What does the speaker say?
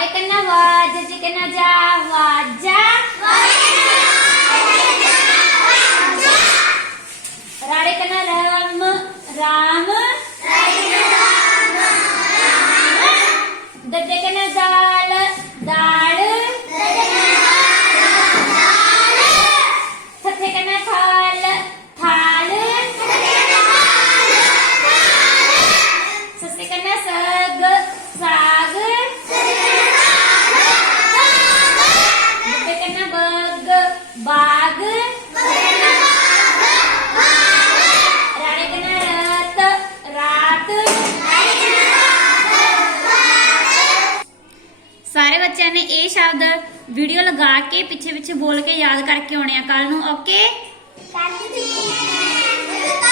ਵਾਲੇ ਕੰਨਾ ਵਾਜ ਜੱਜ ਕੰਨਾ ਜਾ ਵਾਜਾ ਰਾੜੇ ਕੰਨਾ ਰਾਮ ਰਾਮ ਦੱਦੇ ਸਾਰੇ ਬੱਚਿਆਂ ਨੇ ਇਹ ਸ਼ਬਦ ਵੀਡੀਓ ਲਗਾ ਕੇ ਪਿੱਛੇ ਪਿੱਛੇ ਬੋਲ ਕੇ ਯਾਦ ਕਰਕੇ ਆਉਣੇ ਆ ਕੱਲ ਨੂੰ ਓਕੇ ਕੱਲ ਦੀ